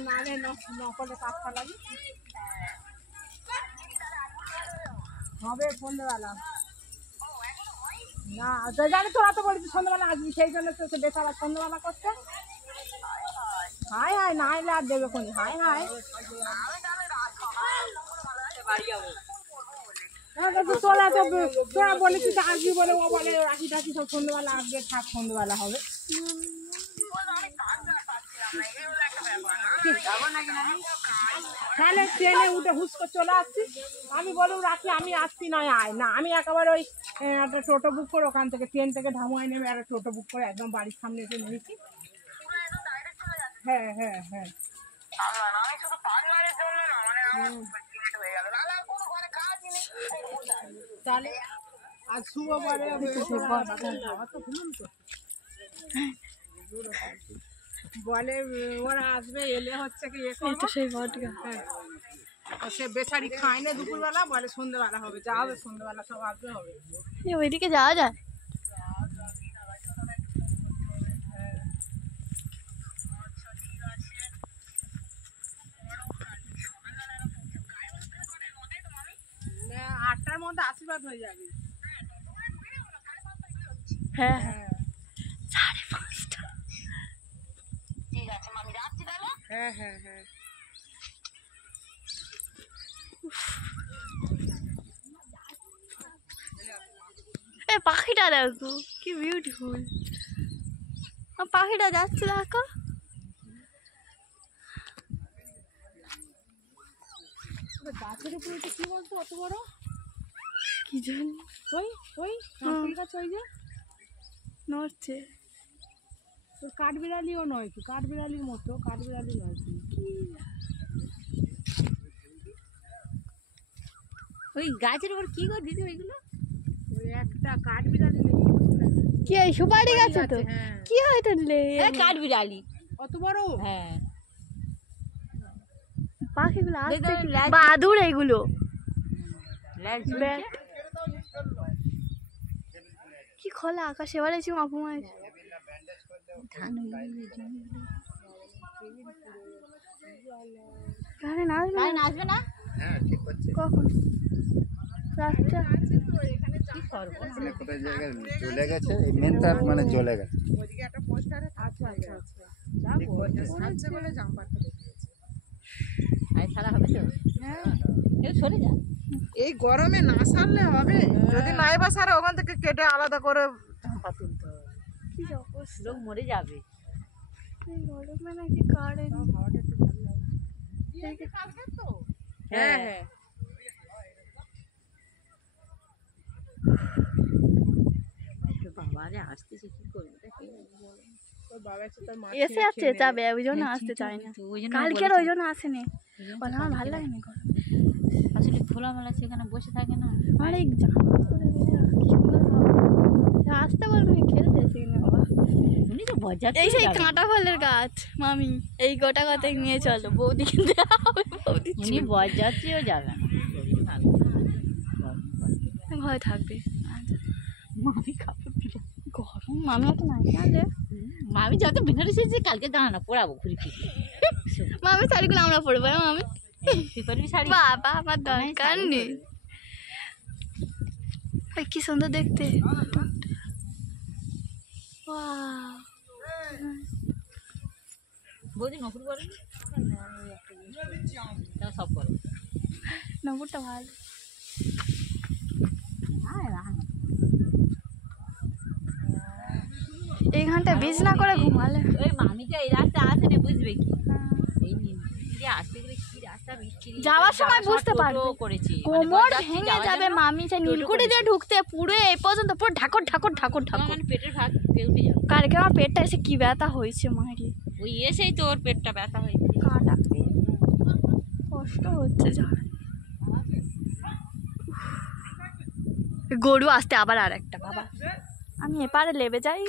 নাহলে নকলে কাজ চালাবি হবে সন্ধ্যেবেলা না জানি তোরা তো বলেছি সন্ধ্যেবেলা আসবি সেই জন্য তো বেচারা সন্ধ্যেবেলা করছে হাই হাই না এলে আর দেবে কোন হাই হাই তোরা তো তোরা বলেছিস আসবি বলে ও বলে রাখি টাকি সব সন্ধ্যেবেলা আসবে থাক সন্ধ্যেবেলা হবে তাহলে ট্রেনে উঠে হুস করে চলে আসছি আমি বলুন রাখি আমি আসছি নয় আয় না আমি একেবারে ওই একটা টোটো বুক করে ওখান থেকে ট্রেন থেকে ধামুয়ায় নেমে একটা টোটো বুক করে একদম বাড়ির সামনে এসে নিয়েছি হ্যাঁ হ্যাঁ হ্যাঁ তাহলে আজ শুভ বলে বলে ওরা আসবে এলে হচ্ছে কি সেই হ্যাঁ সে বেচারি খায় না দুপুরবেলা বলে সন্ধ্যেবেলা হবে যা হবে সন্ধ্যেবেলা সব আসবে হবে ওইদিকে যাওয়া যায় আটটার মধ্যে আশীর্বাদ হয়ে যাবে হ্যাঁ হ্যাঁ 5:30 ঠিক আছে মামি রাখছি তাহলে হ্যাঁ হ্যাঁ হ্যাঁ পাখিটা দেখো কি বিউটিফুল পাখিটা যাচ্ছে দেখো গাছের উপরে কি বলতো অত বড় কি জানি ওই ওই নারকেল গাছ ওই যে নড়ছে তোর কাঠবিড়ালিও নয় কি কাঠবিড়ালির মতো কাঠবিড়ালি নয় কি ওই গাছের উপর কি করে দিদি ওইগুলো ওই একটা কাঠবিড়ালি নেই কি এই সুপারি গাছ তো কি হয় তো কাঠবিড়ালি অত বড় হ্যাঁ পাখিগুলো আসছে বাদুড় এগুলো কি খোলা আকাশ এবার এসে অপমায় আসবে না কখন রাতটা কোথায় জায়গা চলে গেছে মেন তার মানে চলে গেছে ওইদিকে একটা পোস্টারে আচ্ছা আচ্ছা আচ্ছা যাবো বলে জাম্পারটা দেখিয়েছে সারা হবে তো হ্যাঁ সরে যা এই গরমে না সারলে হবে যদি নাই বা সারে ওখান থেকে কেটে আলাদা করে ঝাম্পা তুলতে হবে কি অবস্থা লোক মরে যাবে গরমে নাকি কারেন্ট হাওয়াটা একটু ভালো লাগে হ্যাঁ হ্যাঁ বাবা রে আসতেছে কি করবে এসে আসছে যাবে ওই জন্য আসতে চায় না কালকের ওই জন্য আসেনি বলে আমার ভালো লাগেনি আসলে খোলামেলা সেখানে বসে থাকে না অনেক আসতে বলবি খেলতে এসে বাবা উনি তো বজ্জাত এই সেই কাঁটা ফলের গাছ মামি এই গোটা কথাই নিয়ে চলো বৌদি কিনতে বৌদি উনি বজ্জাতিও যাবে না ভয় থাকবে মামি কাপড় গরম মামি তো নাই জানলে মামি যত ভিতরে এসেছে কালকে দাঁড়ানো পড়াবো ঘুরে ফিরে মামি শাড়িগুলো আমরা পরবো মামি তুই পরবি শাড়ি বাবা আমার দরকার নেই কি সুন্দর দেখতে বৌদি নকুর করে সব করে নকুরটা ভালো এইখানটা বিছনা করে ঘুমালে ওই মামিটা এই রাস্তা আসে না বুঝবে কি এই আসতে গেলে কি রাস্তা যাওয়ার সময় বুঝতে পারবে করেছি কোমর ভেঙে যাবে মামি সে নীলকুঠি দিয়ে ঢুকতে পুরো এই পর্যন্ত পুরো ঢাকর ঢাকর ঢাকর ঢাকর পেটের ভাত উঠে যাবে কালকে আমার পেটটা এসে কি ব্যথা হয়েছে মারি ওই এসেই তোর পেটটা ব্যথা হয়েছে কাটা কষ্ট হচ্ছে যাবে গরু আসতে আবার আর একটা বাবা আমি এপারে লেবে যাই